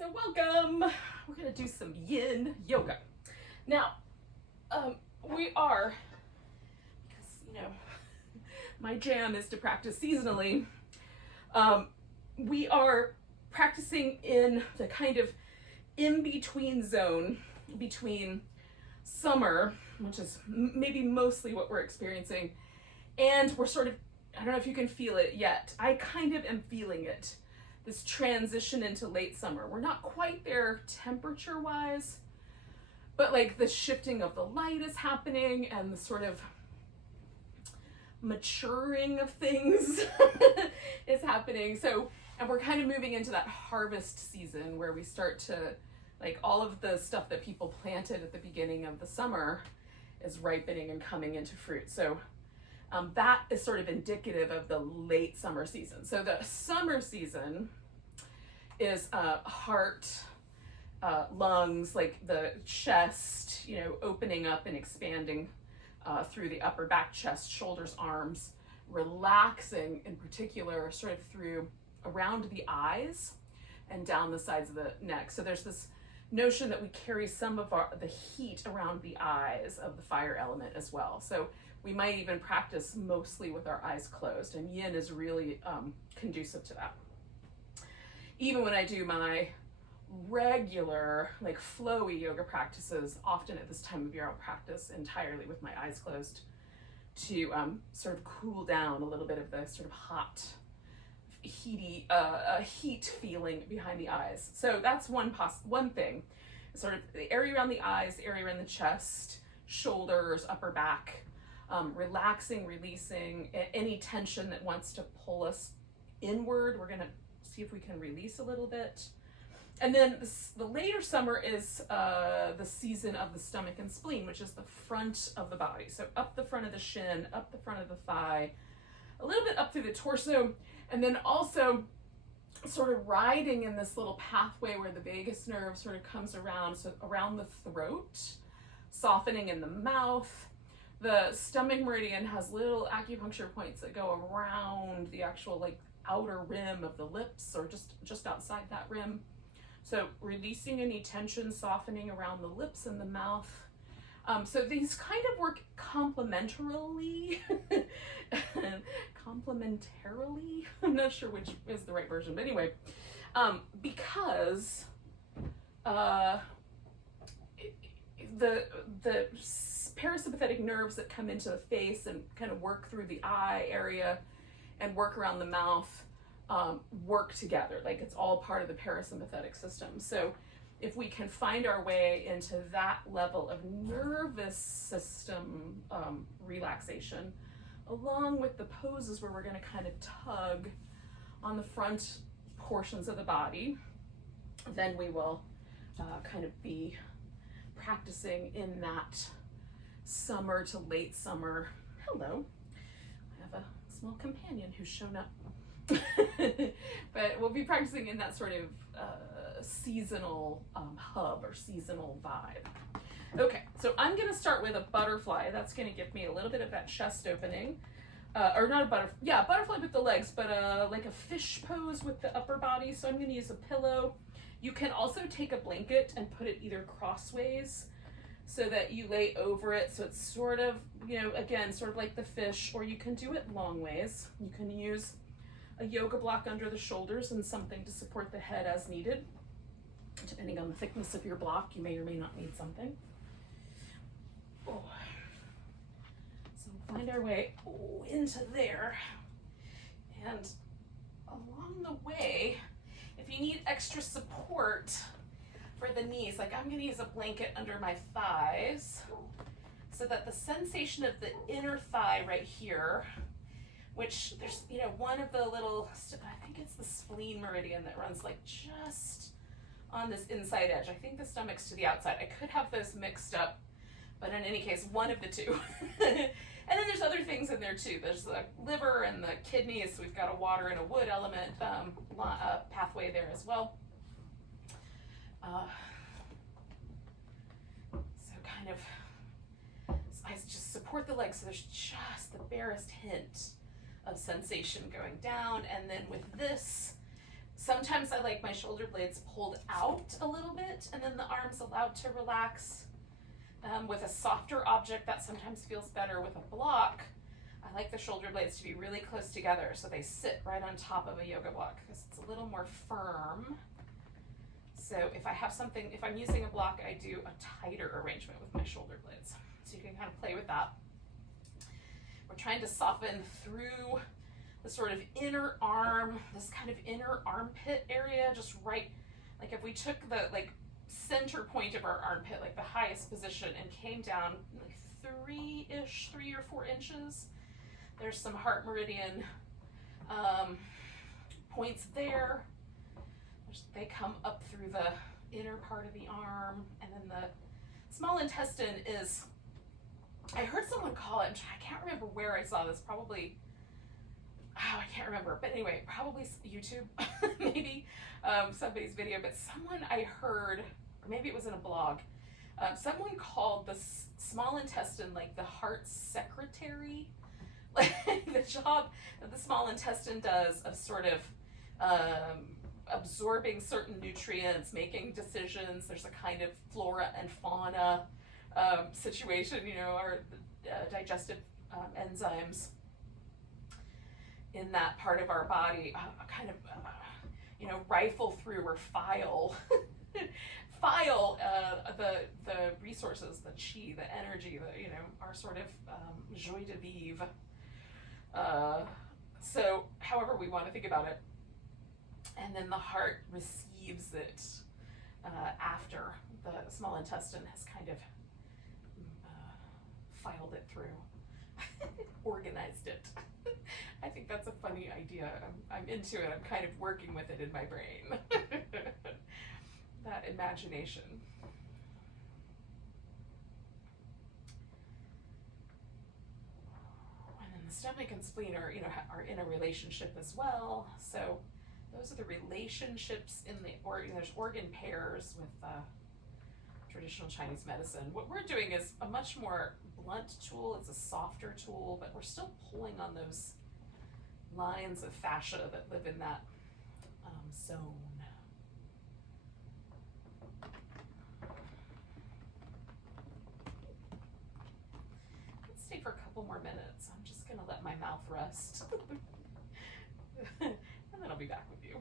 So welcome. We're gonna do some Yin Yoga. Now, we are, because my jam is to practice seasonally. We are practicing in the kind of in-between zone between summer, which is maybe mostly what we're experiencing, and we're sort of, I don't know if you can feel it yet. I kind of am feeling it. This transition into late summer. We're not quite there temperature-wise, but like the shifting of the light is happening and the sort of maturing of things is happening. So, and we're kind of moving into that harvest season where we start to, like, all of the stuff that people planted at the beginning of the summer is ripening and coming into fruit. So that is sort of indicative of the late summer season. So the summer season is heart, lungs, like the chest, opening up and expanding through the upper back, chest, shoulders, arms, relaxing in particular sort of through around the eyes and down the sides of the neck. So there's this notion that we carry some of the heat around the eyes of the fire element as well. So we might even practice mostly with our eyes closed, and Yin is really conducive to that. Even when I do my regular, like, flowy yoga practices, often at this time of year I'll practice entirely with my eyes closed to sort of cool down a little bit of the sort of hot, heat feeling behind the eyes. So that's one thing, sort of the area around the eyes, the area around the chest, shoulders, upper back, relaxing, releasing any tension that wants to pull us inward. We're gonna see if we can release a little bit. And then the later summer is the season of the stomach and spleen, which is the front of the body. So up the front of the shin, up the front of the thigh, a little bit up through the torso, and then also sort of riding in this little pathway where the vagus nerve sort of comes around, so around the throat, softening in the mouth. The stomach meridian has little acupuncture points that go around the actual, like, outer rim of the lips, or just outside that rim. So releasing any tension, softening around the lips and the mouth. So these kind of work complementarily. I'm not sure which is the right version, but anyway, because the parasympathetic nerves that come into the face and kind of work through the eye area and work around the mouth work together. Like, it's all part of the parasympathetic system. So if we can find our way into that level of nervous system relaxation, along with the poses where we're going to kind of tug on the front portions of the body, then we will kind of be practicing in that summer to late summer. Hello, I have a small companion who's shown up. But we'll be practicing in that sort of seasonal hub or seasonal vibe. Okay, so I'm going to start with a butterfly. That's going to give me a little bit of that chest opening. Or not a butterfly, butterfly with the legs, but like a fish pose with the upper body. So I'm going to use a pillow. You can also take a blanket and put it either crossways so that you lay over it. So it's sort of, again, sort of like the fish, or you can do it long ways. You can use a yoga block under the shoulders and something to support the head as needed. Depending on the thickness of your block, you may or may not need something. Oh. So we'll find our way into there. And along the way, if you need extra support for the knees, like, I'm going to use a blanket under my thighs so that the sensation of the inner thigh right here, which there's, one of the little, I think it's the spleen meridian that runs like just on this inside edge. I think the stomach's to the outside. I could have those mixed up, but in any case, one of the two. And then there's other things in there too. There's the liver and the kidneys. So we've got a water and a wood element pathway there as well. So kind of, I just support the legs so there's just the barest hint of sensation going down. And then with this Sometimes I like my shoulder blades pulled out a little bit and then the arms allowed to relax. With a softer object, that sometimes feels better. With a block, I like the shoulder blades to be really close together so they sit right on top of a yoga block because it's a little more firm. So if I have something, if I'm using a block, I do a tighter arrangement with my shoulder blades. So you can kind of play with that. We're trying to soften through the sort of inner arm, this kind of inner armpit area, just right, like if we took the like center point of our armpit, like the highest position, and came down like 3 or 4 inches. There's some heart meridian points there. They come up through the inner part of the arm, and then the small intestine is, I heard someone call it, I can't remember where I saw this, probably, I can't remember, but anyway, probably YouTube, maybe somebody's video, but someone I heard, or maybe it was in a blog, someone called the small intestine like the heart's secretary, like the job that the small intestine does of sort of absorbing certain nutrients, making decisions. There's a kind of flora and fauna situation, you know, our digestive enzymes in that part of our body kind of, you know, rifle through or file the resources, the chi, the energy, the, you know, our sort of joie de vivre. So however we want to think about it. And then the heart receives it after the small intestine has kind of filed it through, organized it. I think that's a funny idea. I'm into it. I'm kind of working with it in my brain. That imagination. And then the stomach and spleen are, you know, are in a relationship as well. So those are the relationships in the organ. There's organ pairs with traditional Chinese medicine. What we're doing is a much more blunt tool. It's a softer tool, but we're still pulling on those lines of fascia that live in that zone. Let's stay for a couple more minutes. I'm just gonna let my mouth rest. And then I'll be back with you.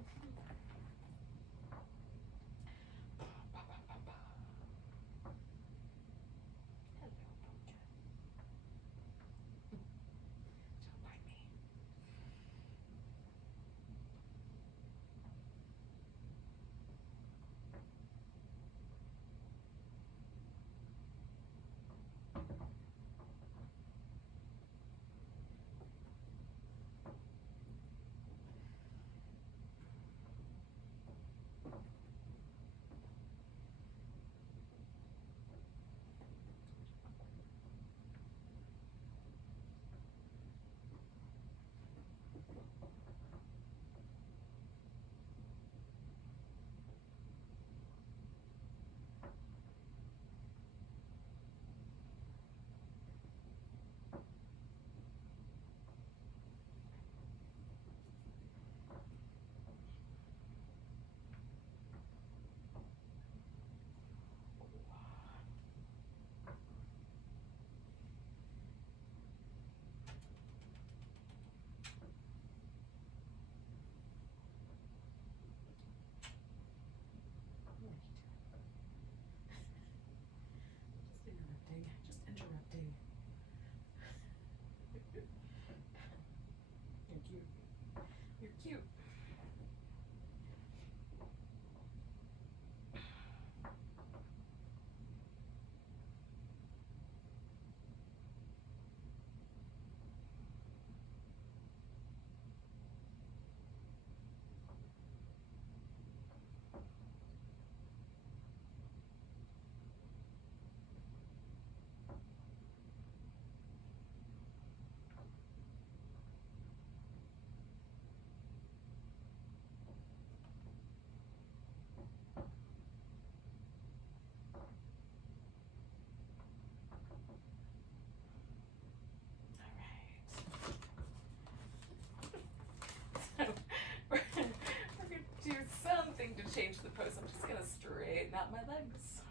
out my legs.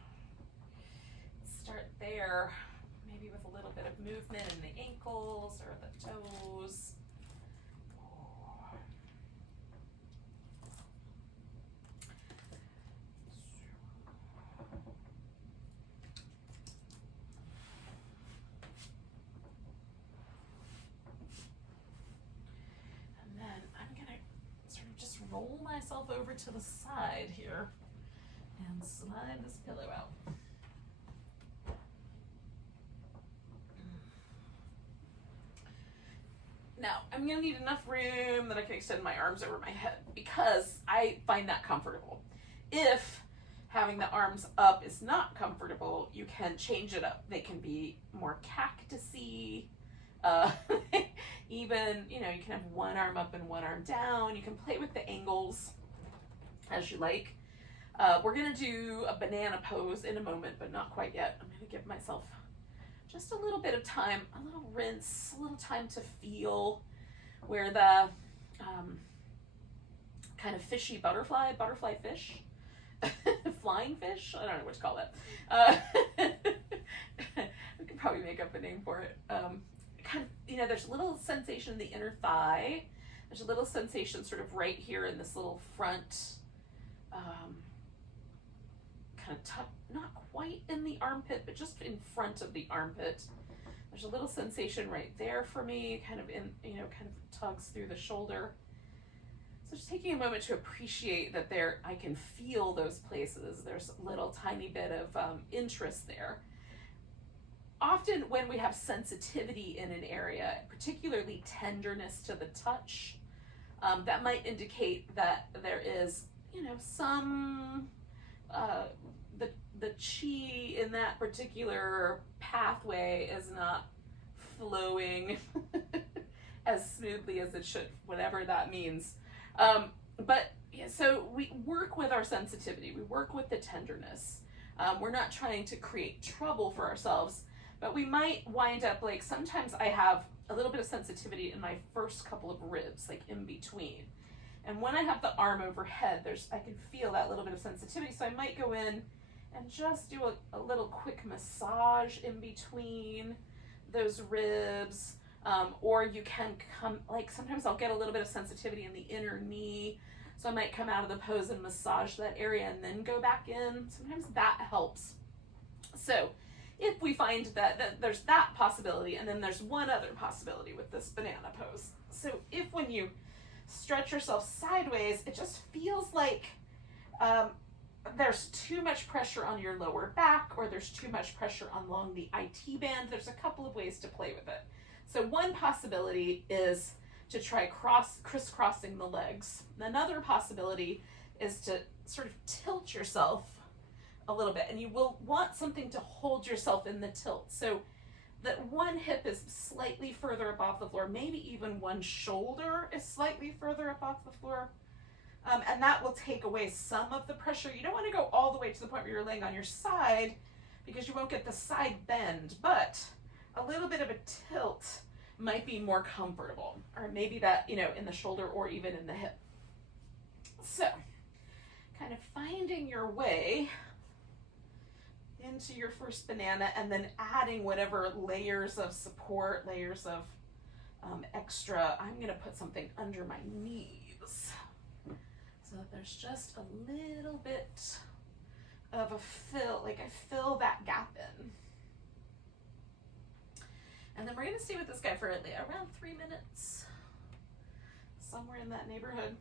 Start there, maybe with a little bit of movement in the ankles or the toes. And then I'm gonna sort of just roll myself over to the side here and slide this pillow out. Now, I'm going to need enough room that I can extend my arms over my head because I find that comfortable. If having the arms up is not comfortable, you can change it up. They can be more cactusy. Even, you can have one arm up and one arm down. You can play with the angles as you like. We're going to do a banana pose in a moment, but not quite yet. I'm going to give myself just a little bit of time, a little rinse, a little time to feel where the kind of fishy butterfly fish, flying fish, I don't know what to call it. We could probably make up a name for it. Kind of, there's a little sensation in the inner thigh. There's a little sensation sort of right here in this little front, kind of tuck, not quite in the armpit, but just in front of the armpit. There's a little sensation right there for me, kind of kind of tugs through the shoulder. So just taking a moment to appreciate that I can feel those places. There's a little tiny bit of interest there. Often when we have sensitivity in an area, particularly tenderness to the touch, that might indicate that there is, some the chi in that particular pathway is not flowing as smoothly as it should, whatever that means. So we work with our sensitivity, we work with the tenderness. We're not trying to create trouble for ourselves, but we might wind up like, sometimes I have a little bit of sensitivity in my first couple of ribs, like in between. And when I have the arm overhead, I can feel that little bit of sensitivity. So I might go in and just do a little quick massage in between those ribs. Or you can come, like sometimes I'll get a little bit of sensitivity in the inner knee. So I might come out of the pose and massage that area and then go back in. Sometimes that helps. So if we find that there's that possibility, and then there's one other possibility with this banana pose. So if when you stretch yourself sideways, it just feels like there's too much pressure on your lower back, or there's too much pressure along the IT band. There's a couple of ways to play with it. So one possibility is to try crisscrossing the legs. Another possibility is to sort of tilt yourself a little bit, and you will want something to hold yourself in the tilt. So that one hip is slightly further above the floor, maybe even one shoulder is slightly further above the floor. And that will take away some of the pressure. You don't want to go all the way to the point where you're laying on your side because you won't get the side bend, but a little bit of a tilt might be more comfortable, or maybe that, in the shoulder or even in the hip. So kind of finding your way into your first banana, and then adding whatever layers of support, layers of extra. I'm going to put something under my knees so that there's just a little bit of a fill, like I fill that gap in. And then we're going to stay with this guy for around 3 minutes, somewhere in that neighborhood.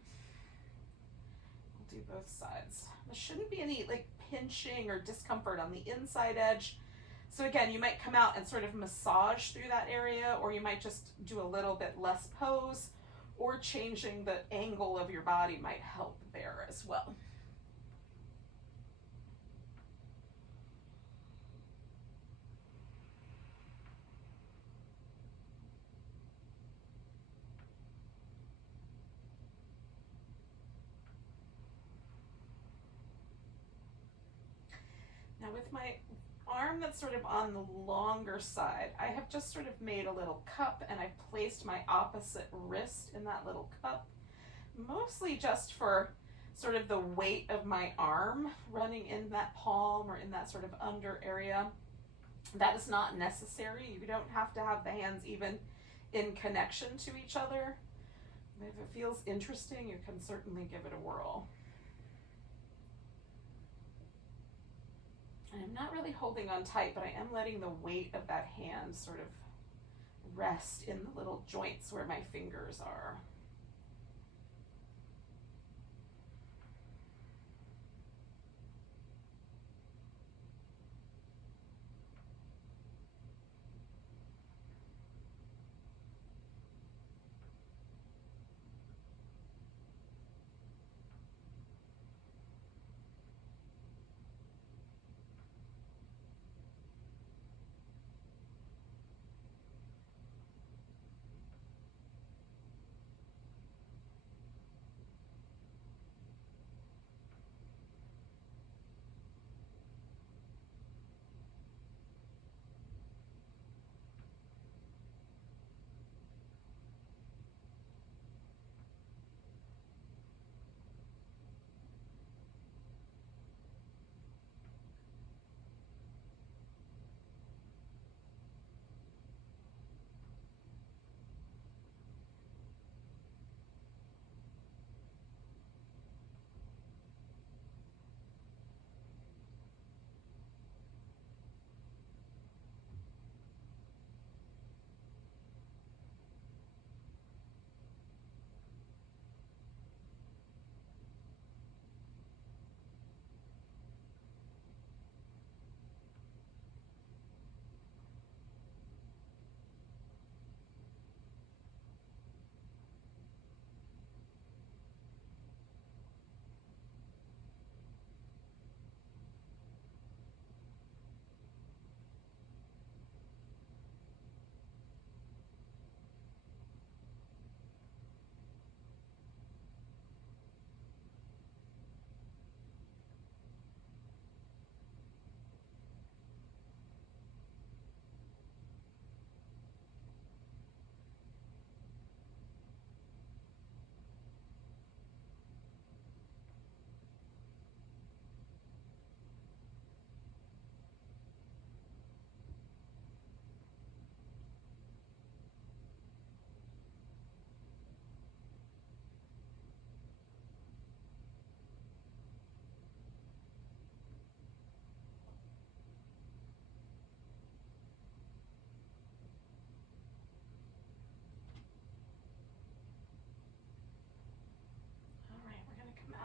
We'll do both sides. There shouldn't be any pinching or discomfort on the inside edge. So again, you might come out and sort of massage through that area, or you might just do a little bit less pose, or changing the angle of your body might help there as well. Now with my arm that's sort of on the longer side, I have just sort of made a little cup, and I've placed my opposite wrist in that little cup, mostly just for sort of the weight of my arm running in that palm or in that sort of under area. That is not necessary. You don't have to have the hands even in connection to each other. But if it feels interesting, you can certainly give it a whirl. And I'm not really holding on tight, but I am letting the weight of that hand sort of rest in the little joints where my fingers are.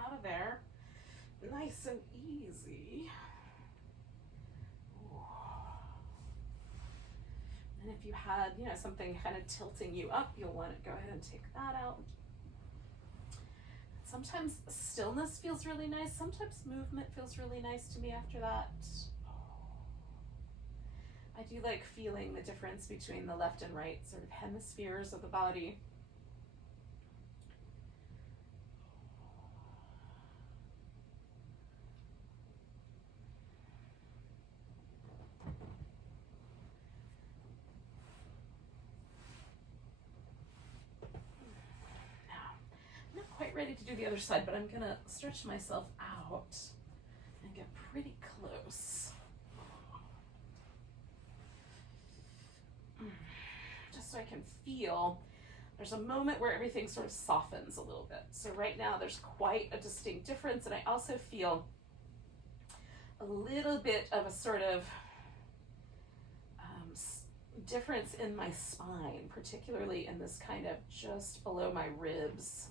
Out of there, nice and easy. And if you had, something kind of tilting you up, you'll want to go ahead and take that out. Sometimes stillness feels really nice. Sometimes movement feels really nice to me after that. I do like feeling the difference between the left and right sort of hemispheres of the body. Ready to do the other side, but I'm gonna stretch myself out and get pretty close. Just so I can feel, there's a moment where everything sort of softens a little bit. So right now there's quite a distinct difference, and I also feel a little bit of a sort of difference in my spine, particularly in this kind of just below my ribs,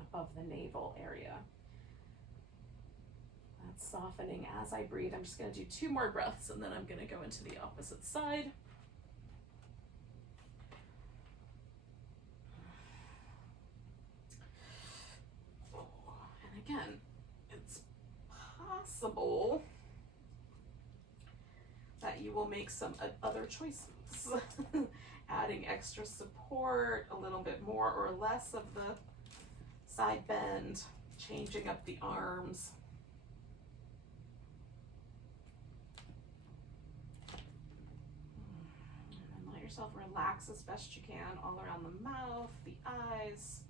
above the navel area. That's softening as I breathe. I'm just going to do 2 more breaths, and then I'm going to go into the opposite side. And again, it's possible that you will make some other choices. Adding extra support, a little bit more or less of the side bend, changing up the arms. And then let yourself relax as best you can all around the mouth, the eyes.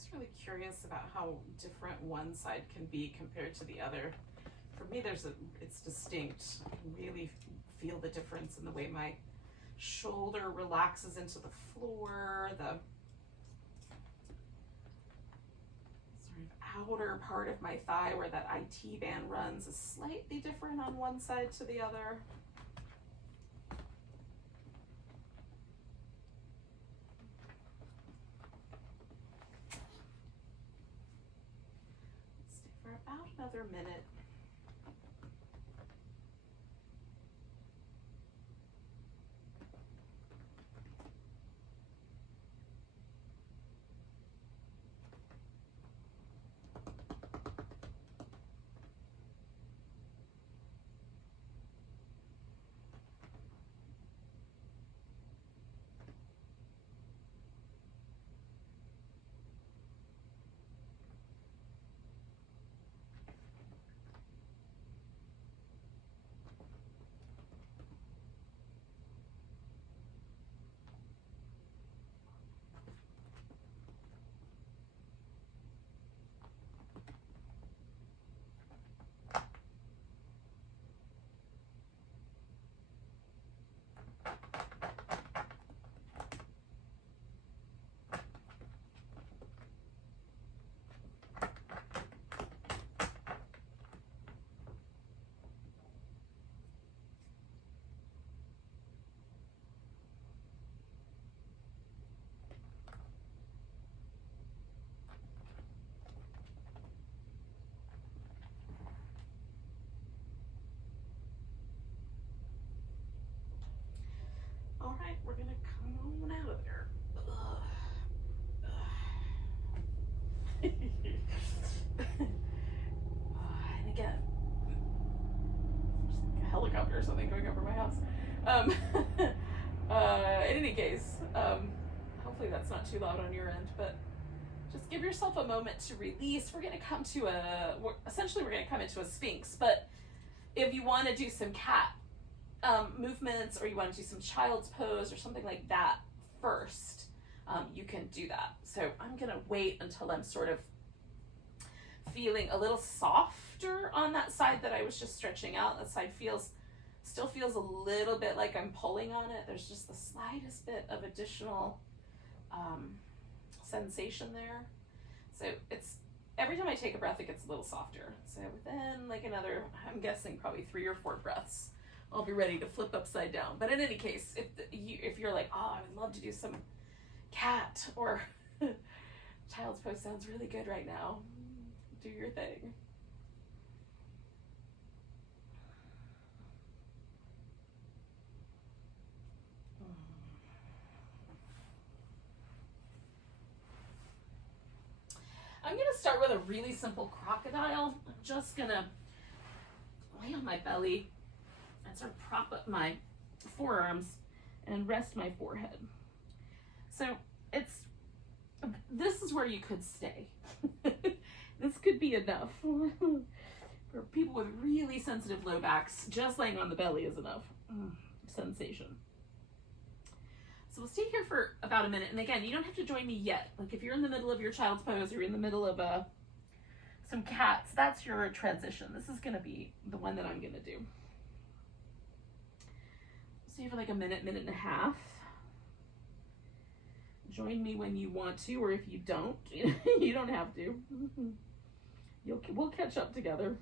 just really curious about how different one side can be compared to the other. For me, it's distinct. I can really feel the difference in the way my shoulder relaxes into the floor, the sort of outer part of my thigh where that IT band runs is slightly different on one side to the other. Stay for about another minute. All right, we're gonna come on out of there. And again, just like a helicopter or something going over my house. In any case, hopefully that's not too loud on your end, but just give yourself a moment to release. We're gonna come to essentially we're gonna come into a Sphinx, but if you wanna do some cat movements, or you want to do some child's pose or something like that first, you can do that. So I'm gonna wait until I'm sort of feeling a little softer on that side that I was just stretching out. That side still feels a little bit like I'm pulling on it. There's just the slightest bit of additional sensation there. So it's every time I take a breath, it gets a little softer. So within like another, I'm guessing probably 3 or 4 breaths, I'll be ready to flip upside down. But in any case, if you're like, oh, I would love to do some cat or child's pose, sounds really good right now, do your thing. I'm gonna start with a really simple crocodile. I'm just gonna lay on my belly and sort of prop up my forearms and rest my forehead. So this is where you could stay. This could be enough. For people with really sensitive low backs, just laying on the belly is enough sensation. So we'll stay here for about a minute. And again, you don't have to join me yet. Like if you're in the middle of your child's pose, or you're in the middle of some cats, that's your transition. This is gonna be the one that I'm gonna do. Stay for like a minute, minute and a half. Join me when you want to, or if you don't, you don't have to. We'll catch up together.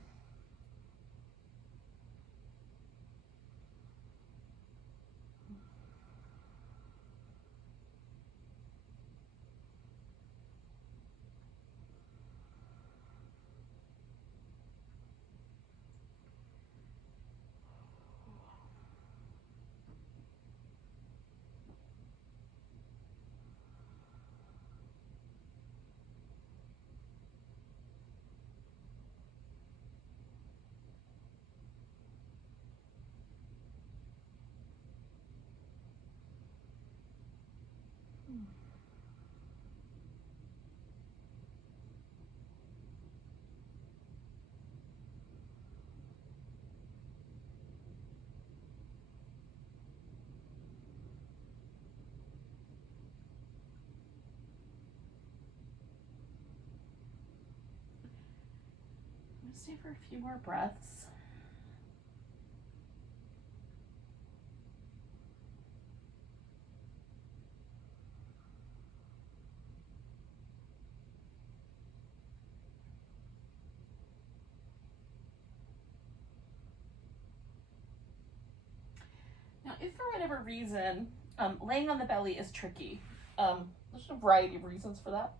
I'm gonna stay for a few more breaths. Now, if for whatever reason, laying on the belly is tricky, there's a variety of reasons for that.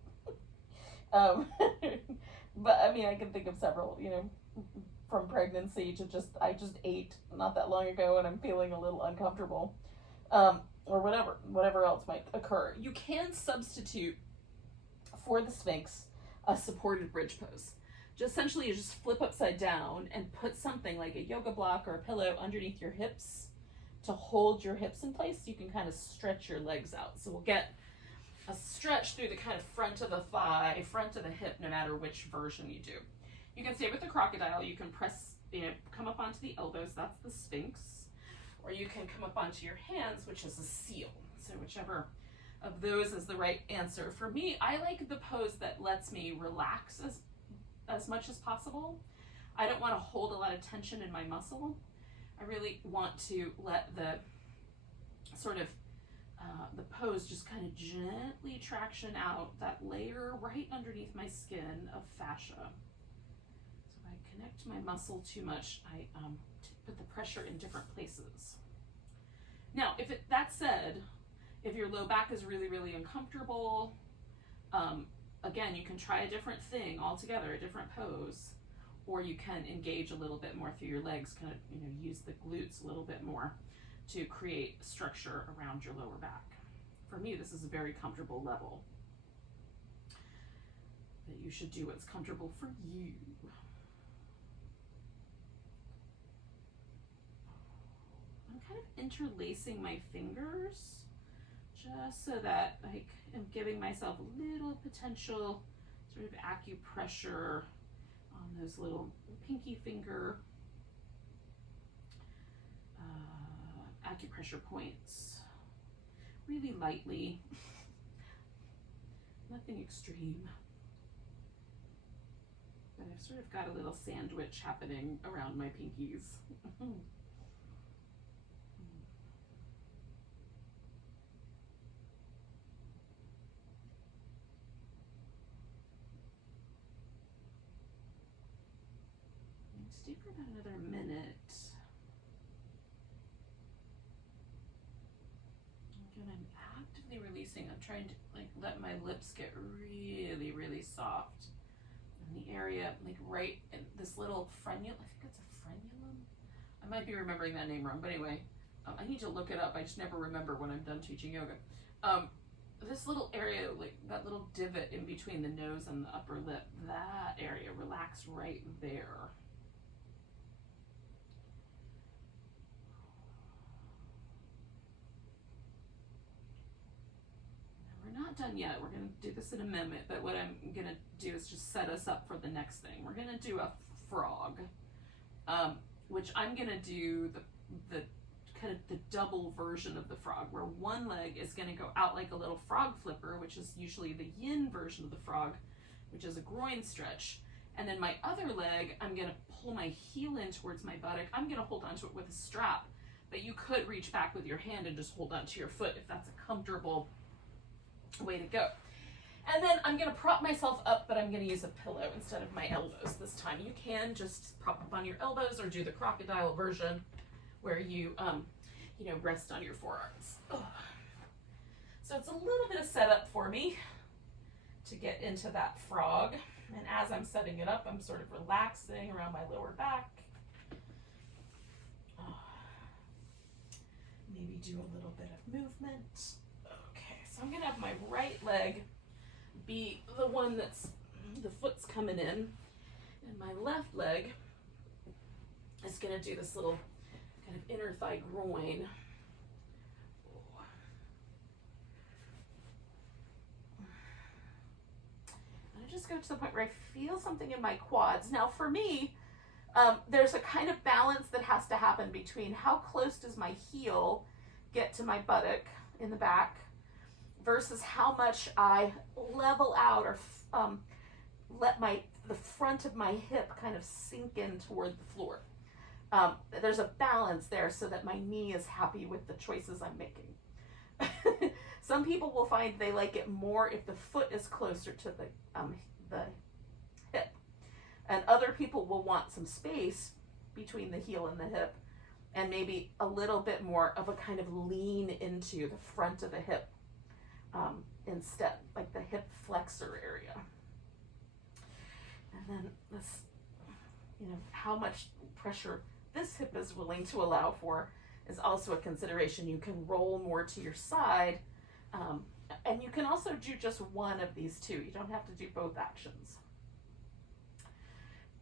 But I mean, I can think of several, from pregnancy to I just ate not that long ago and I'm feeling a little uncomfortable, or whatever else might occur. You can substitute for the Sphinx a supported bridge pose. Essentially, you just flip upside down and put something like a yoga block or a pillow underneath your hips to hold your hips in place. You can kind of stretch your legs out. So we'll get a stretch through the kind of front of the thigh, front of the hip, no matter which version you do. You can stay with the crocodile. You can press, come up onto the elbows. That's the Sphinx. Or you can come up onto your hands, which is a seal. So whichever of those is the right answer. For me, I like the pose that lets me relax as much as possible. I don't want to hold a lot of tension in my muscle. I really want to let the sort of the pose just kind of gently traction out that layer right underneath my skin of fascia. So if I connect my muscle too much, I put the pressure in different places. Now, that said, if your low back is really, really uncomfortable, again, you can try a different thing altogether, a different pose, or you can engage a little bit more through your legs, kind of, use the glutes a little bit more to create structure around your lower back. For me, this is a very comfortable level. But you should do what's comfortable for you. I'm kind of interlacing my fingers just so that I am giving myself a little potential sort of acupressure on those little pinky finger acupressure points, really lightly, nothing extreme, but I've sort of got a little sandwich happening around my pinkies. Stay for about another minute. Again, I'm actively releasing. I'm trying to let my lips get really, really soft in the area, right in this little frenulum. I think it's a frenulum. I might be remembering that name wrong, but anyway, I need to look it up. I just never remember when I'm done teaching yoga. This little area, that little divot in between the nose and the upper lip, that area, relax right there. We're not done yet. We're going to do this in a minute, but what I'm going to do is just set us up for the next thing. We're going to do a frog, which I'm going to do the kind of the double version of the frog, where one leg is going to go out like a little frog flipper, which is usually the yin version of the frog, which is a groin stretch. And then my other leg, I'm going to pull my heel in towards my buttock. I'm going to hold onto it with a strap, but you could reach back with your hand and just hold onto your foot if that's a comfortable way to go. And then I'm going to prop myself up, but I'm going to use a pillow instead of my elbows this time. You can just prop up on your elbows or do the crocodile version where you, rest on your forearms. Ugh. So it's a little bit of setup for me to get into that frog. And as I'm setting it up, I'm sort of relaxing around my lower back. Maybe do a little bit of movement. Okay, so I'm going to have my right leg be the one the foot's coming in, and my left leg is going to do this little kind of inner thigh groin. And I just go to the point where I feel something in my quads. Now for me, there's a kind of balance that has to happen between how close does my heel get to my buttock in the back versus how much I level out or let the front of my hip kind of sink in toward the floor. There's a balance there so that my knee is happy with the choices I'm making. Some people will find they like it more if the foot is closer to the hip. And other people will want some space between the heel and the hip, and maybe a little bit more of a kind of lean into the front of the hip instead, like the hip flexor area. And then this, how much pressure this hip is willing to allow for is also a consideration. You can roll more to your side, and you can also do just one of these two. You don't have to do both actions.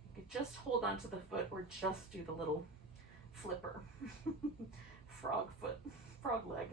You could just hold onto the foot or just do the little flipper. Frog foot, frog leg.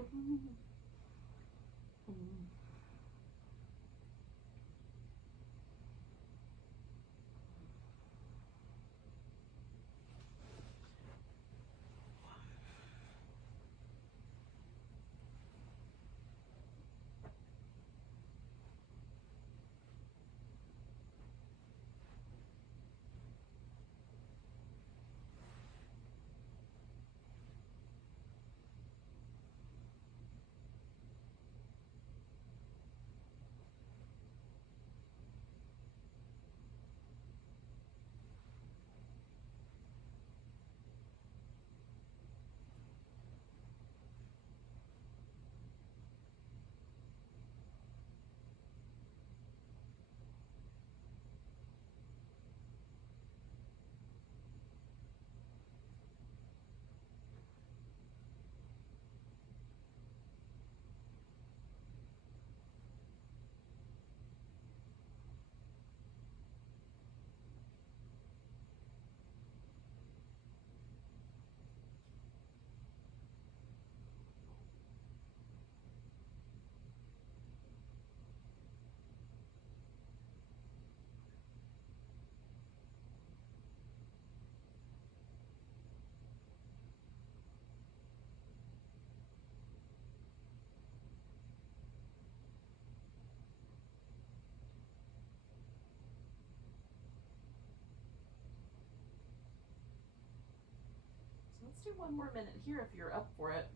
Let's do one more minute here if you're up for it.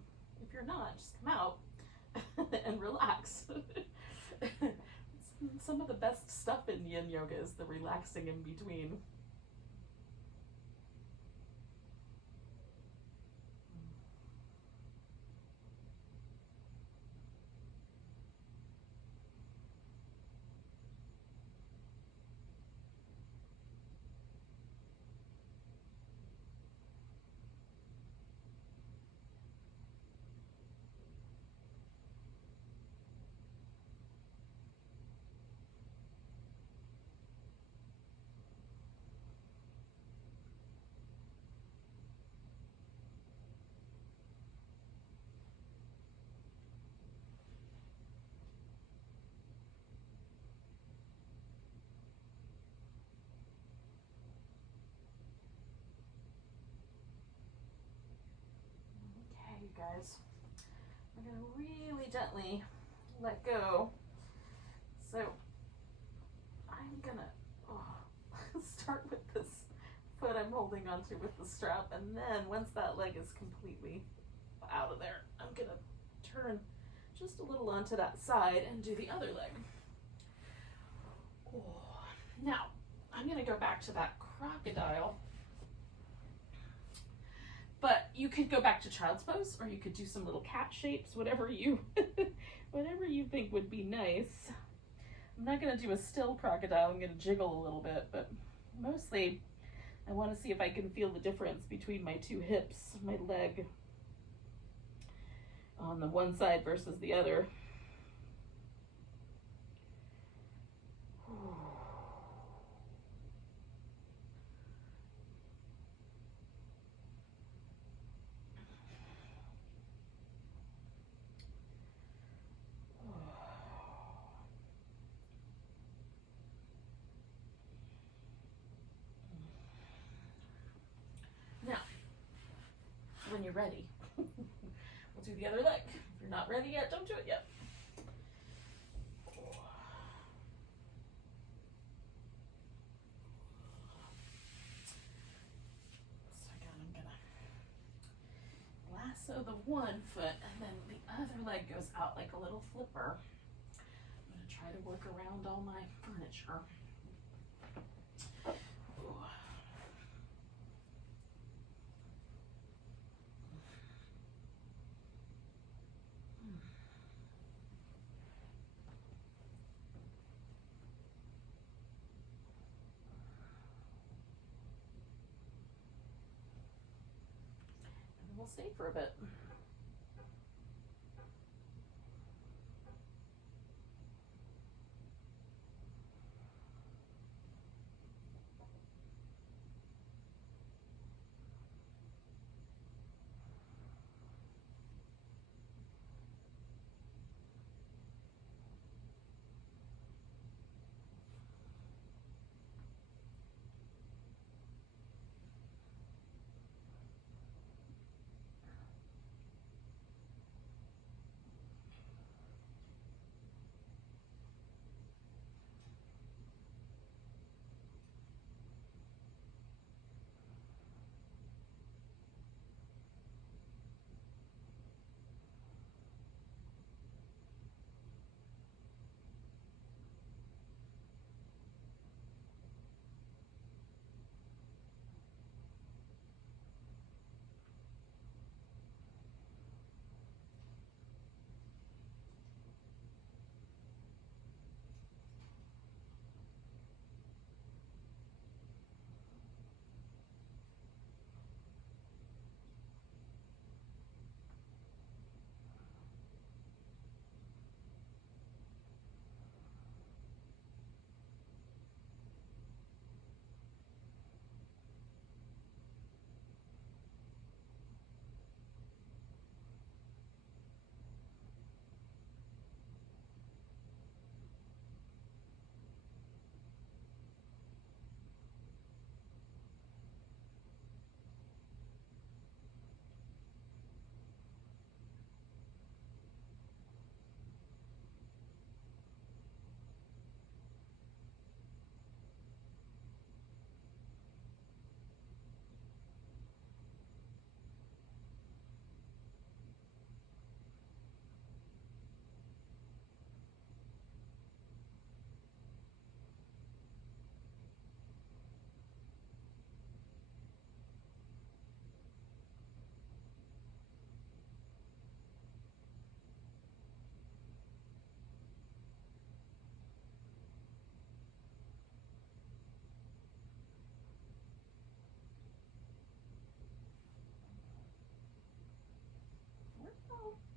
If you're not, just come out and relax. Some of the best stuff in Yin Yoga is the relaxing in between. Guys, I'm going to really gently let go. So I'm going to start with this foot I'm holding onto with the strap, and then once that leg is completely out of there, I'm going to turn just a little onto that side and do the other leg. Now I'm going to go back to that crocodile. But you could go back to child's pose, or you could do some little cat shapes, whatever you think would be nice. I'm not going to do a still crocodile. I'm going to jiggle a little bit, but mostly I want to see if I can feel the difference between my two hips, my leg on the one side versus the other. When you're ready, we'll do the other leg. If you're not ready yet, don't do it yet. So the one foot, and then the other leg goes out like a little flipper. I'm going to try to work around all my furniture. Ooh. And we'll stay for a bit.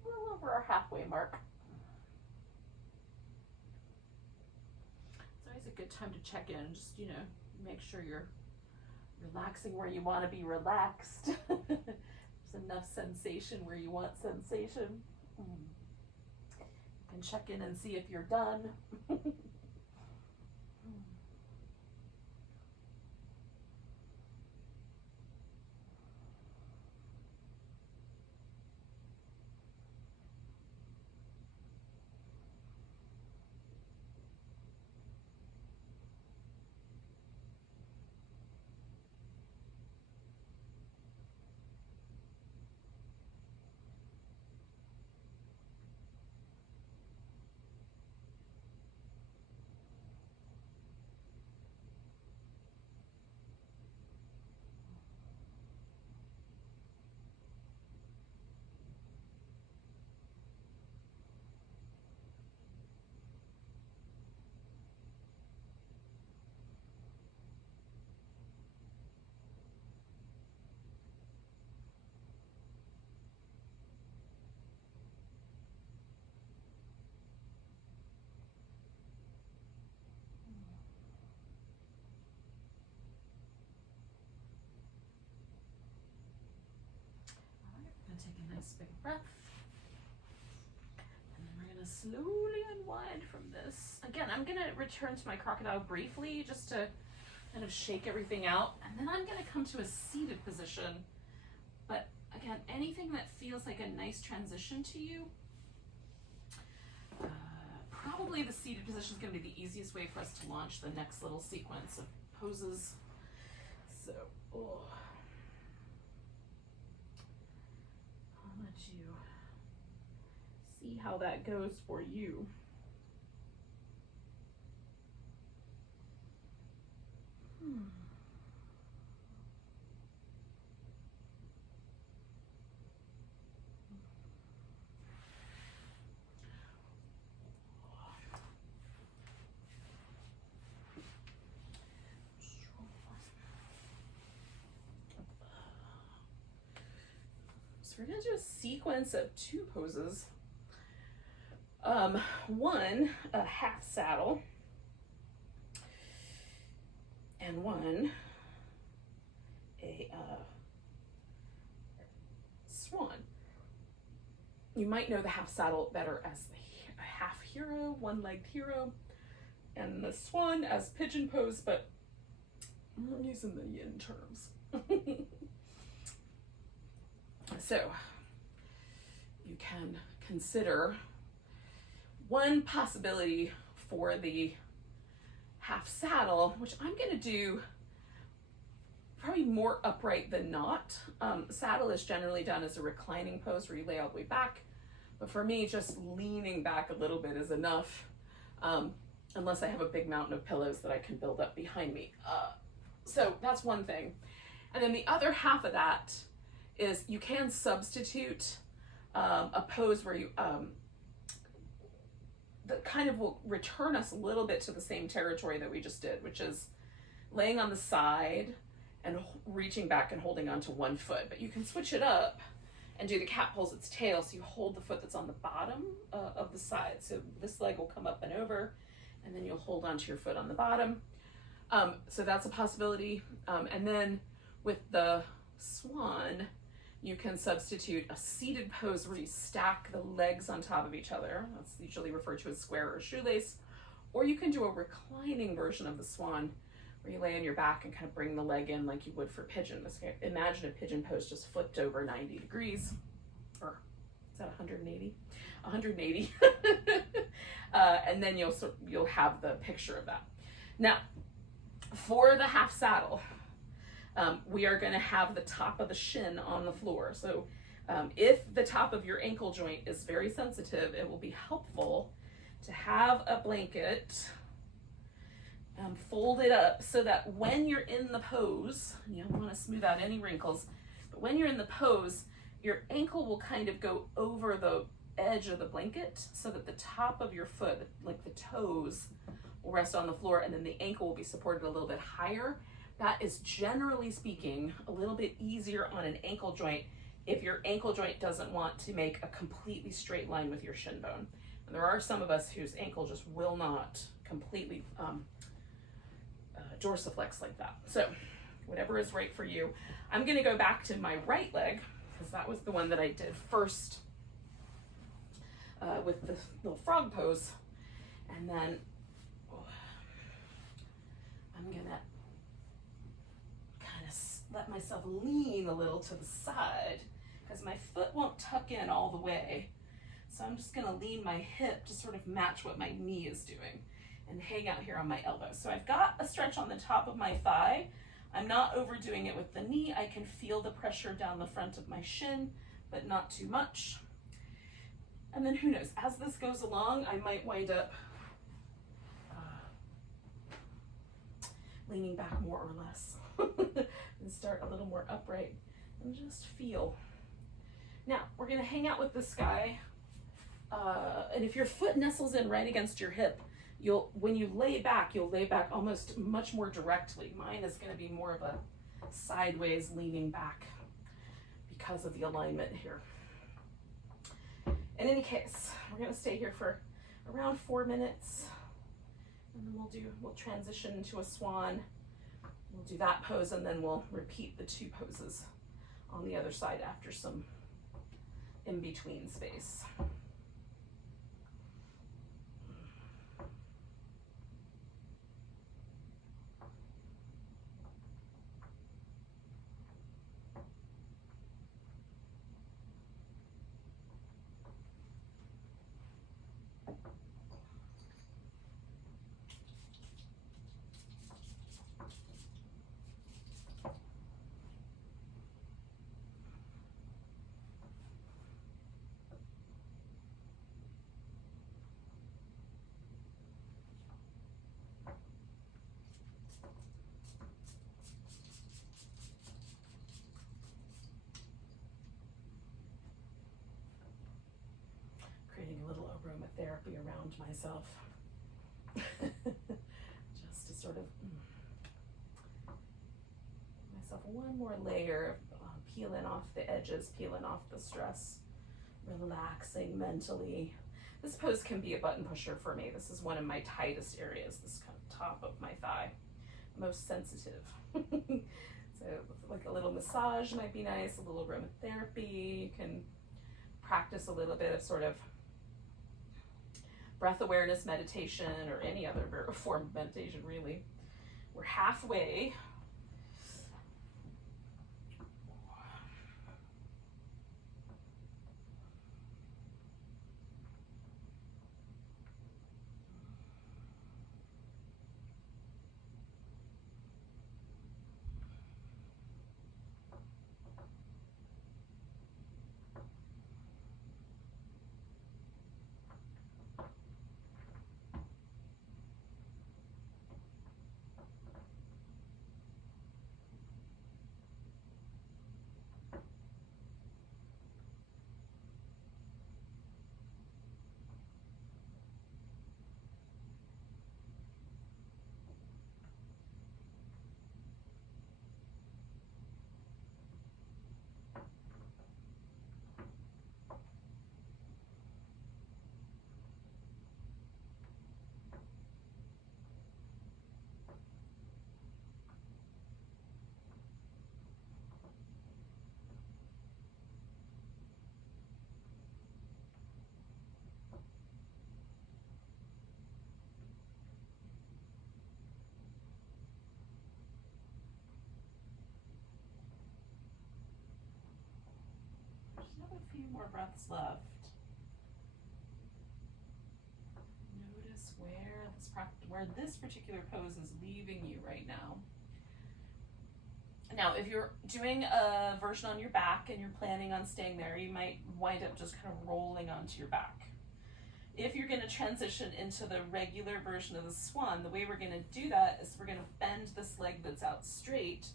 We're over our halfway mark. It's always a good time to check in, just, make sure you're relaxing where you want to be relaxed. There's enough sensation where you want sensation. You can check in and see if you're done. Take a nice big breath, and then we're going to slowly unwind from this. Again, I'm going to return to my crocodile briefly just to kind of shake everything out, and then I'm going to come to a seated position. But again, anything that feels like a nice transition to you, probably the seated position is going to be the easiest way for us to launch the next little sequence of poses. So, I'm going you see how that goes for you. So we're going to do a sequence of 2 poses. One, a half saddle, and one, a swan. You might know the half saddle better as the half hero, one-legged hero, and the swan as pigeon pose, but I'm using the yin terms. So you can consider one possibility for the half saddle, which I'm going to do probably more upright than not. Saddle is generally done as a reclining pose where you lay all the way back, but for me, just leaning back a little bit is enough, unless I have a big mountain of pillows that I can build up behind me. So that's one thing. And then the other half of that is you can substitute a pose where you that kind of will return us a little bit to the same territory that we just did, which is laying on the side and reaching back and holding onto one foot. But you can switch it up and do the cat pulls its tail, so you hold the foot that's on the bottom of the side. So this leg will come up and over, and then you'll hold onto your foot on the bottom. So that's a possibility. And then with the swan, you can substitute a seated pose where you stack the legs on top of each other. That's usually referred to as square or shoelace. Or you can do a reclining version of the swan where you lay on your back and kind of bring the leg in like you would for pigeon. Imagine a pigeon pose just flipped over 90 degrees. Or is that 180? 180. And then you'll have the picture of that. Now, for the half saddle, we are going to have the top of the shin on the floor. So if the top of your ankle joint is very sensitive, it will be helpful to have a blanket folded up so that when you're in the pose, you don't want to smooth out any wrinkles, but when you're in the pose, your ankle will kind of go over the edge of the blanket so that the top of your foot, like the toes, will rest on the floor, and then the ankle will be supported a little bit higher. That is, generally speaking, a little bit easier on an ankle joint if your ankle joint doesn't want to make a completely straight line with your shin bone. And there are some of us whose ankle just will not completely dorsiflex like that. So whatever is right for you. I'm going to go back to my right leg because that was the one that I did first with the little frog pose. And then I'm going to let myself lean a little to the side because my foot won't tuck in all the way. So I'm just gonna lean my hip to sort of match what my knee is doing and hang out here on my elbow. So I've got a stretch on the top of my thigh. I'm not overdoing it with the knee. I can feel the pressure down the front of my shin, but not too much. And then who knows, as this goes along, I might wind up leaning back more or less. And start a little more upright and just feel. Now we're going to hang out with this guy, and if your foot nestles in right against your hip, when you lay back, you'll lay back almost much more directly. Mine is going to be more of a sideways leaning back because of the alignment here. In any case, we're going to stay here for around 4 minutes, and then we'll transition into a swan. We'll do that pose, and then we'll repeat the 2 poses on the other side after some in-between space. be around myself. Just to sort of give myself one more layer of peeling off the edges, peeling off the stress, relaxing mentally. This pose can be a button pusher for me. This is one of my tightest areas, this kind of top of my thigh, most sensitive. So like a little massage might be nice, a little aromatherapy. You can practice a little bit of sort of breath awareness meditation or any other form of meditation, really. We're halfway. Have a few more breaths left. Notice where this particular pose is leaving you right now. Now, if you're doing a version on your back and you're planning on staying there, you might wind up just kind of rolling onto your back. If you're going to transition into the regular version of the swan, the way we're going to do that is we're going to bend this leg that's out straight,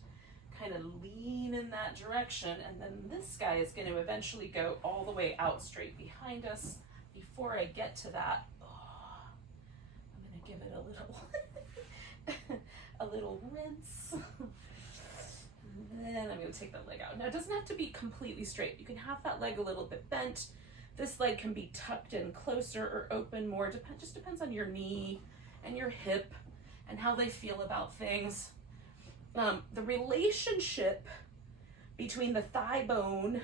kind of lean in that direction, and then this guy is going to eventually go all the way out straight behind us. Before I get to that, I'm going to give it a little rinse. And then I'm going to take that leg out. Now, it doesn't have to be completely straight. You can have that leg a little bit bent. This leg can be tucked in closer or open more. Just depends on your knee and your hip and how they feel about things. The relationship between the thigh bone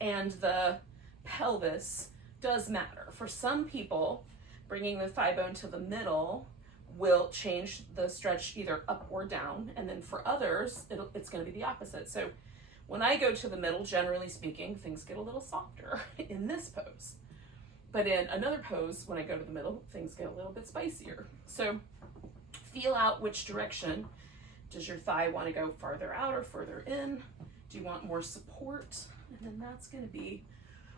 and the pelvis does matter. For some people, bringing the thigh bone to the middle will change the stretch either up or down, and then for others, it's going to be the opposite. So when I go to the middle, generally speaking, things get a little softer in this pose. But in another pose, when I go to the middle, things get a little bit spicier. So feel out which direction. Does your thigh want to go farther out or further in? Do you want more support? And then that's going to be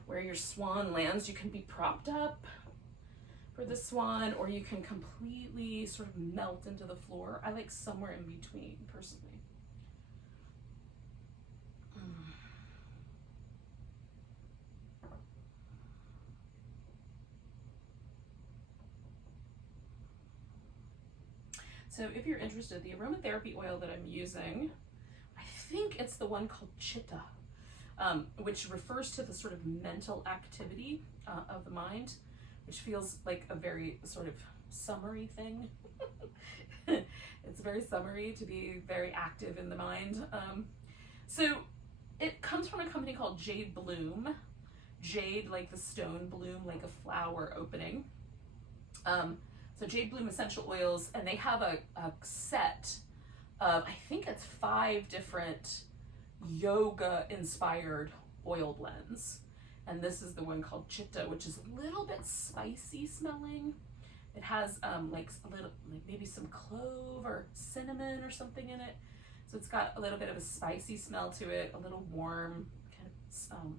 where your swan lands. You can be propped up for the swan, or you can completely sort of melt into the floor. I like somewhere in between, personally. So if you're interested, the aromatherapy oil that I'm using, I think it's the one called Chitta, which refers to the sort of mental activity of the mind, which feels like a very sort of summery thing. It's very summery to be very active in the mind. So it comes from a company called Jade Bloom. Jade, like the stone, bloom, like a flower opening. So Jade Bloom essential oils, and they have a set of, I think it's 5 different yoga inspired oil blends. And this is the one called Chitta, which is a little bit spicy smelling. It has like maybe some clove or cinnamon or something in it. So it's got a little bit of a spicy smell to it, a little warm, kind of,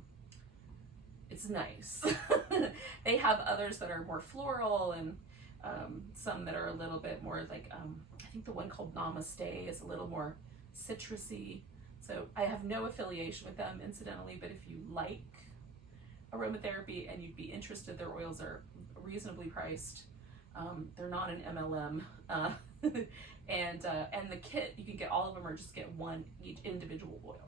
it's nice. They have others that are more floral, and some that are a little bit more like, I think the one called Namaste is a little more citrusy. So I have no affiliation with them, incidentally, but if you like aromatherapy and you'd be interested, their oils are reasonably priced. They're not an MLM. And the kit, you can get all of them or just get one each individual oil.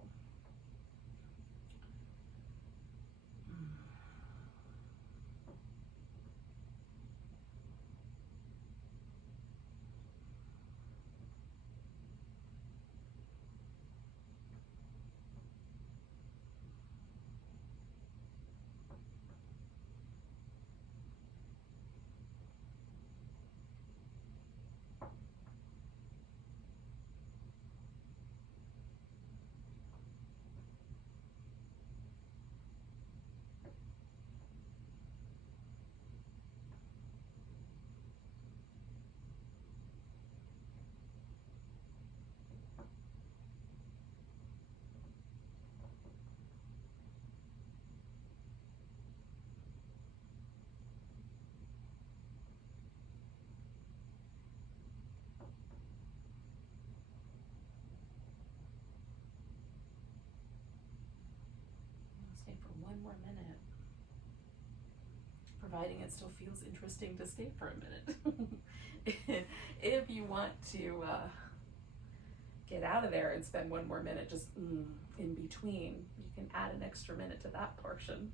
Stay for one more minute, providing it still feels interesting to stay for a minute. If you want to get out of there and spend one more minute just in between, you can add an extra minute to that portion.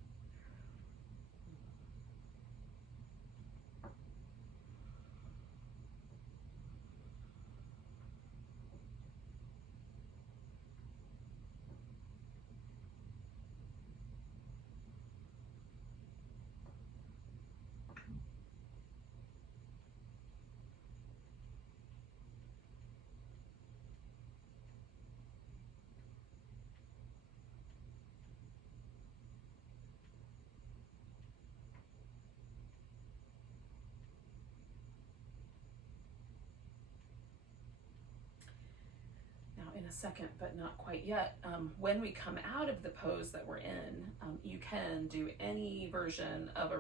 In a second, but not quite yet. When we come out of the pose that we're in, you can do any version of a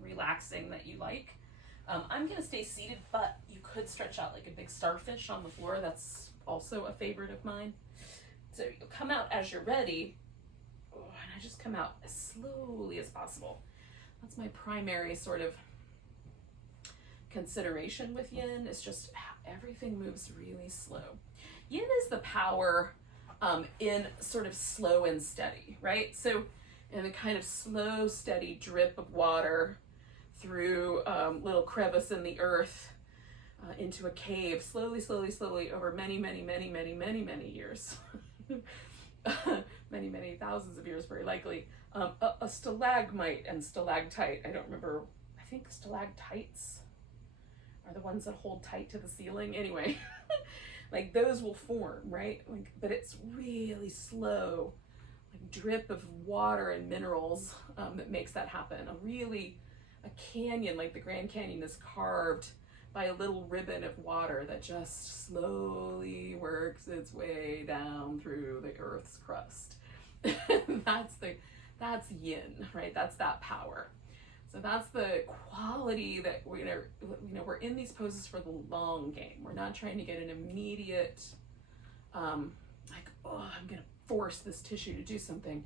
relaxing that you like. I'm going to stay seated, but you could stretch out like a big starfish on the floor. That's also a favorite of mine. So you'll come out as you're ready, and I just come out as slowly as possible. That's my primary sort of consideration with Yin, is just everything moves really slow. Yin is the power in sort of slow and steady, right? So in a kind of slow, steady drip of water through little crevice in the earth into a cave, slowly, slowly, slowly, over many, many, many, many, many, many years. Many, many thousands of years, very likely. A stalagmite and stalactite, I don't remember, I think stalactites are the ones that hold tight to the ceiling. Anyway, like those will form, right? Like, but it's really slow, like drip of water and minerals that makes that happen. A canyon like the Grand Canyon is carved by a little ribbon of water that just slowly works its way down through the Earth's crust. That's Yin, right? That's that power. So that's the quality that we're in these poses for the long game. We're not trying to get an immediate, I'm gonna force this tissue to do something.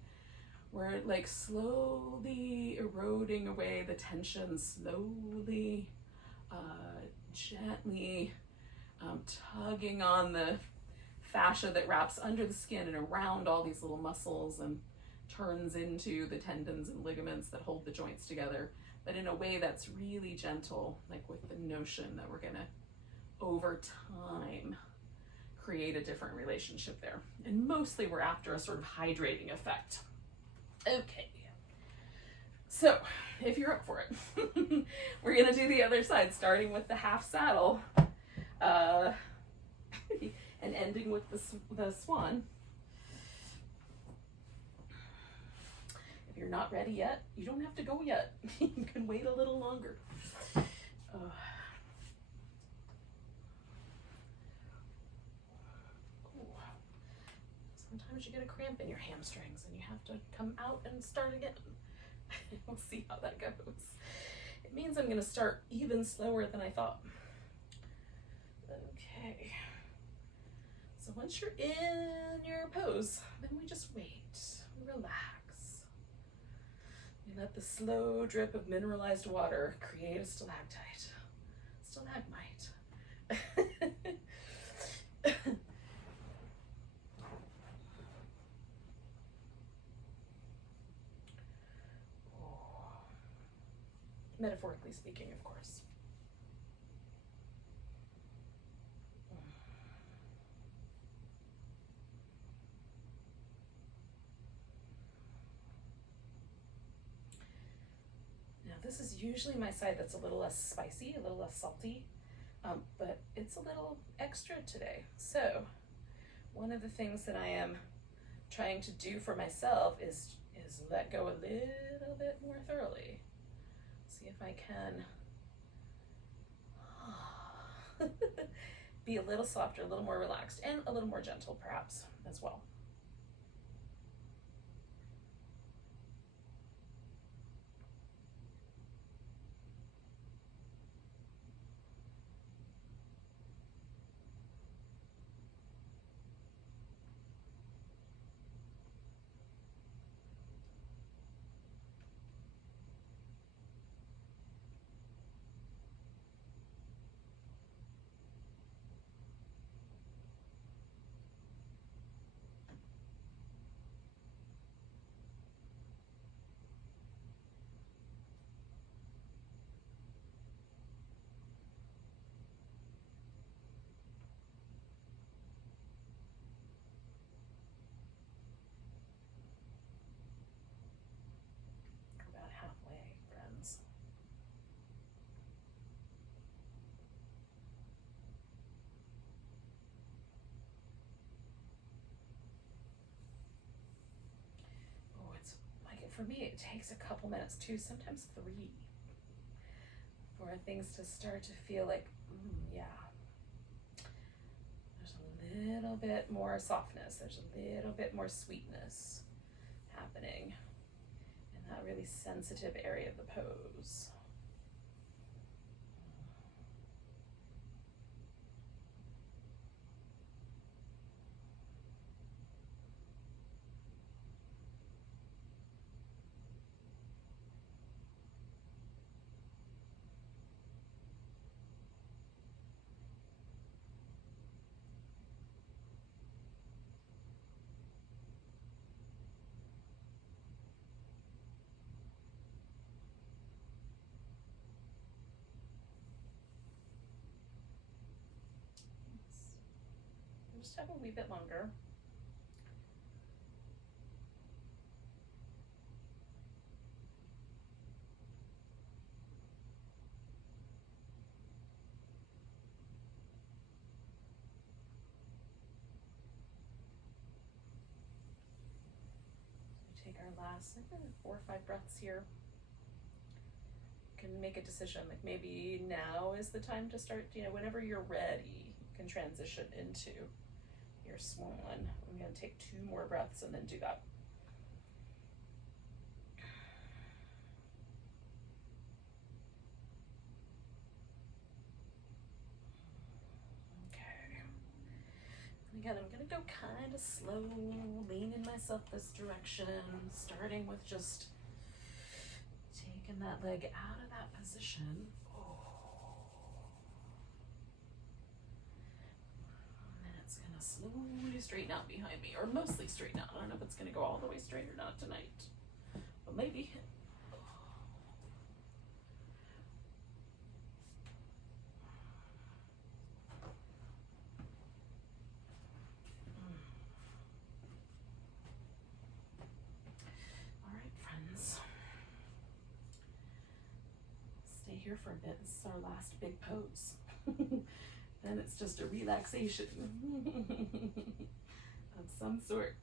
We're like slowly eroding away the tension, slowly, gently tugging on the fascia that wraps under the skin and around all these little muscles and turns into the tendons and ligaments that hold the joints together, but in a way that's really gentle, like with the notion that we're gonna, over time, create a different relationship there. And mostly we're after a sort of hydrating effect. Okay, so if you're up for it, we're gonna do the other side, starting with the half saddle, and ending with the swan. If you're not ready yet, you don't have to go yet. You can wait a little longer. Sometimes you get a cramp in your hamstrings and you have to come out and start again. We'll see how that goes. It means I'm going to start even slower than I thought. Okay. So once you're in your pose, then we just wait, relax. Let the slow drip of mineralized water create a stalactite. Stalagmite. Metaphorically speaking, of course. Now, this is usually my side that's a little less spicy, a little less salty, but it's a little extra today. So, one of the things that I am trying to do for myself is let go a little bit more thoroughly. See if I can be a little softer, a little more relaxed, and a little more gentle, perhaps, as well. About halfway, friends. Oh, it's like, for me, it takes a couple minutes too, sometimes 3, for things to start to feel like, yeah, there's a little bit more softness, there's a little bit more sweetness happening in that really sensitive area of the pose. Just have a wee bit longer. Take our last 4 or 5 breaths here. You can make a decision, like maybe now is the time to start, whenever you're ready, you can transition into your swan. I'm going to take 2 more breaths and then do that. Okay. And again, I'm going to go kind of slow, leaning myself this direction, starting with just taking that leg out of that position. Slowly straighten out behind me, or mostly straighten out. I don't know if it's going to go all the way straight or not tonight, but maybe. All right, friends. Stay here for a bit. This is our last big pose. Then it's just a relaxation of some sort.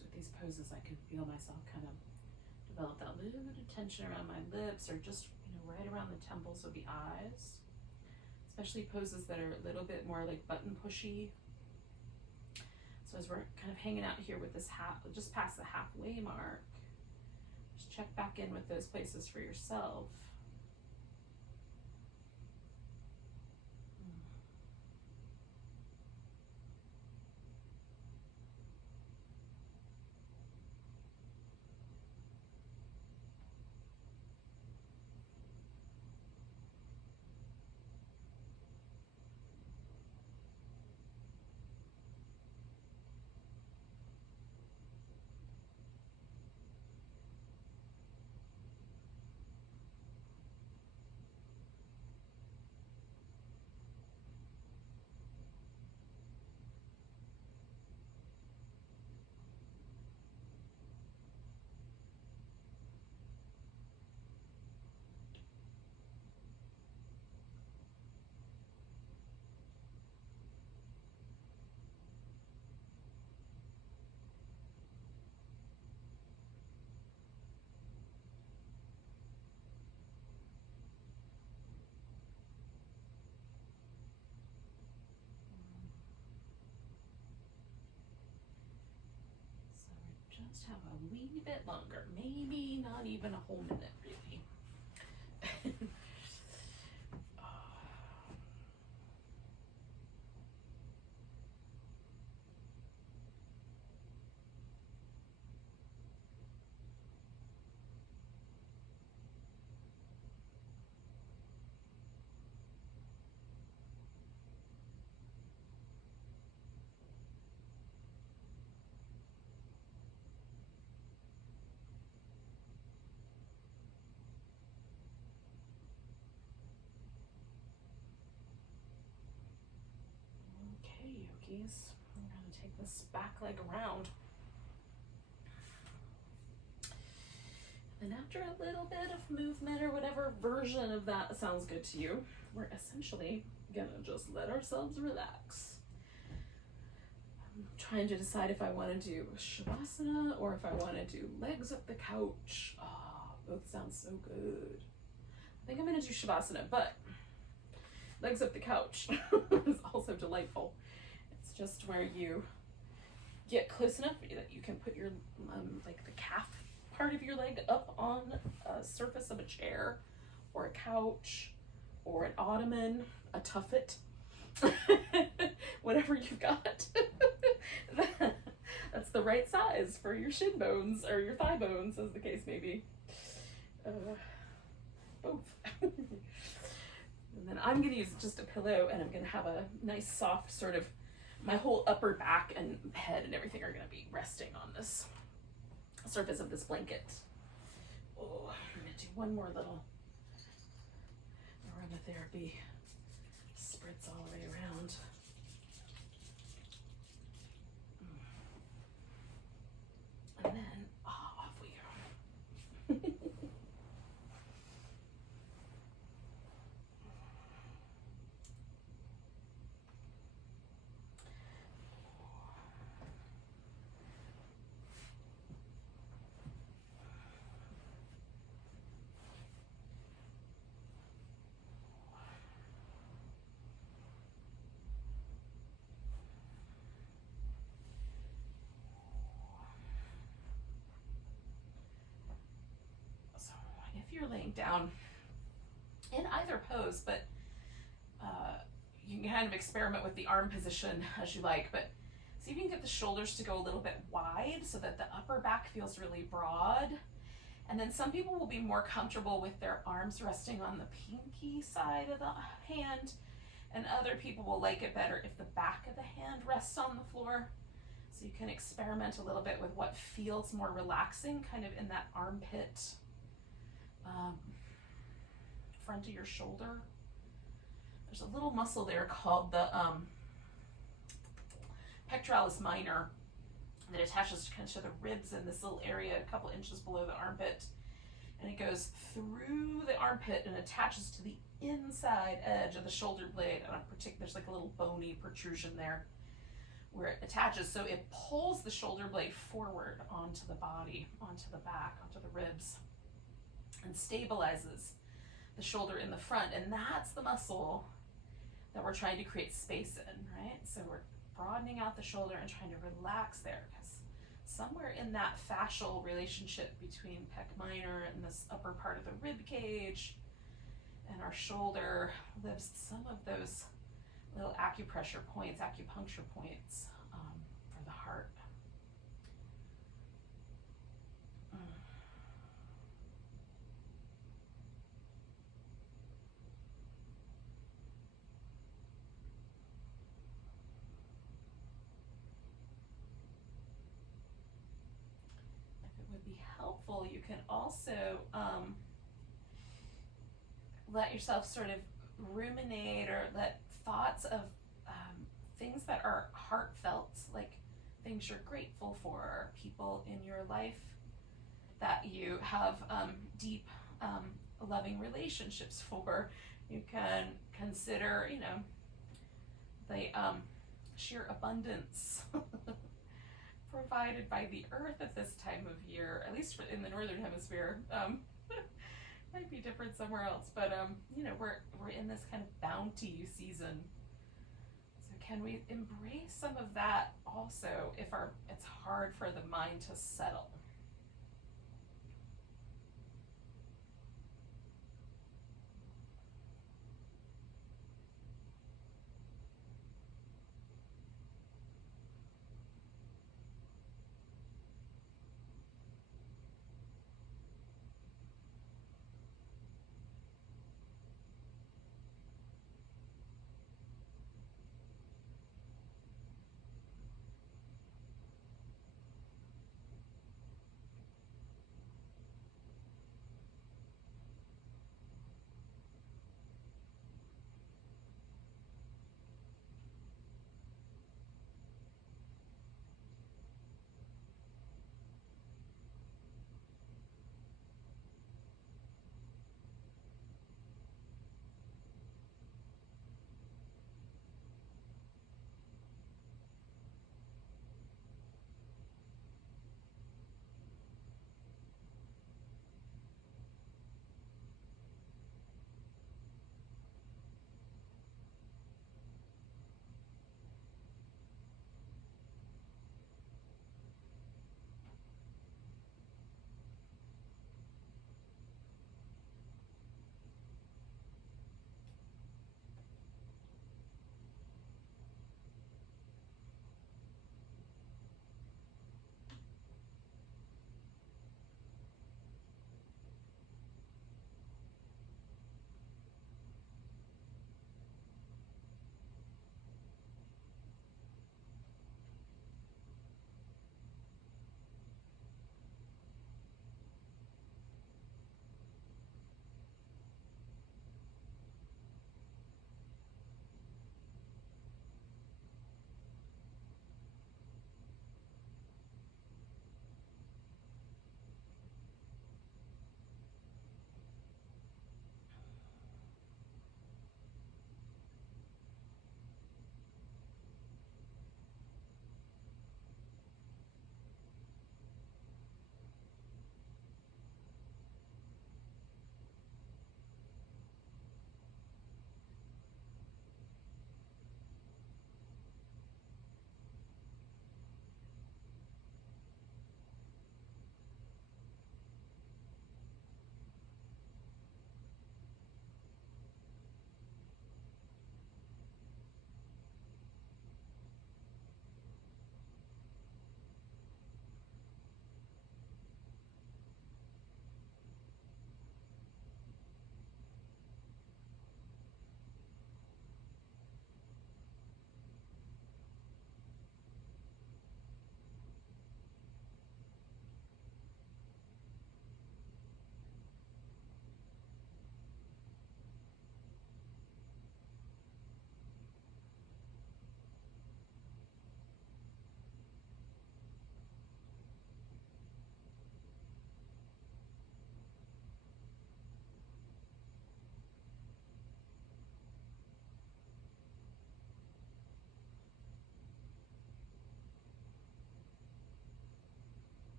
sometimes with these poses I can feel myself kind of develop that little bit of tension around my lips, or just, you know, right around the temples of the eyes. Especially poses that are a little bit more like button pushy. So as we're kind of hanging out here with this just past the halfway mark, just check back in with those places for yourself. Just have a wee bit longer, maybe not even a whole minute, really. Okay, yogis, I'm going to take this back leg around. And after a little bit of movement, or whatever version of that sounds good to you, we're essentially gonna just let ourselves relax. I'm trying to decide if I want to do Shavasana or if I want to do legs up the couch. Oh, both sound so good. I think I'm gonna do Shavasana, but legs up the couch is also delightful. It's just where you get close enough that you can put your like the calf part of your leg up on a surface of a chair or a couch or an ottoman, a tuffet, whatever you've got. That's the right size for your shin bones or your thigh bones, as the case may be. Both. And then I'm going to use just a pillow, and I'm going to have a nice soft sort of, my whole upper back and head and everything are going to be resting on this surface of this blanket. Oh, I'm going to do one more little aromatherapy spritz all the way around. And then, off we go. If you're laying down in either pose, but you can kind of experiment with the arm position as you like, but see if you can get the shoulders to go a little bit wide so that the upper back feels really broad. And then some people will be more comfortable with their arms resting on the pinky side of the hand, and other people will like it better if the back of the hand rests on the floor. So you can experiment a little bit with what feels more relaxing, kind of in that armpit, front of your shoulder. There's a little muscle there called the pectoralis minor that attaches kind of to the ribs in this little area a couple inches below the armpit, and it goes through the armpit and attaches to the inside edge of the shoulder blade. And there's like a little bony protrusion there. where it attaches. So it pulls the shoulder blade forward onto the body, onto the back, onto the ribs, and stabilizes the shoulder in the front. And that's the muscle that we're trying to create space in, right? So we're broadening out the shoulder and trying to relax there, because somewhere in that fascial relationship between pec minor and this upper part of the rib cage and our shoulder lives some of those little acupressure points, acupuncture points for the heart. If it would be helpful, you can also let yourself sort of ruminate or let thoughts of things that are heartfelt, like things you're grateful for, people in your life that you have deep, loving relationships for. You can consider, you know, the sheer abundance provided by the earth at this time of year, at least in the northern hemisphere. Might be different somewhere else, but you know, we're in this kind of bounty season. So can we embrace some of that also if it's hard for the mind to settle?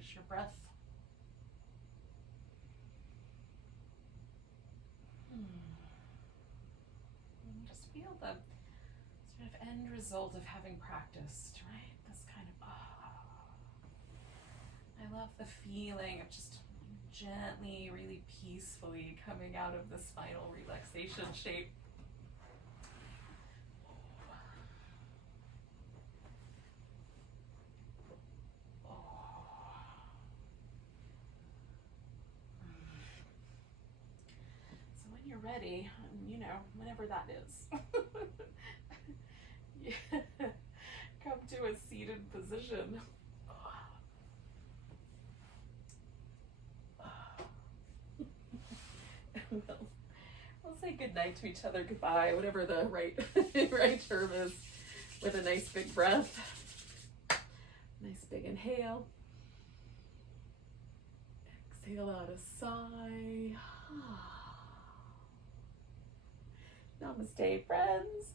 Notice your breath. And just feel the sort of end result of having practiced, right? This kind of, I love the feeling of just gently, really peacefully coming out of the spinal relaxation shape. So when you're ready, whenever that is, come to a seated position. We'll say goodnight to each other, goodbye, whatever the right term is, with a nice big breath. Nice big inhale. Exhale out a sigh. Namaste, friends.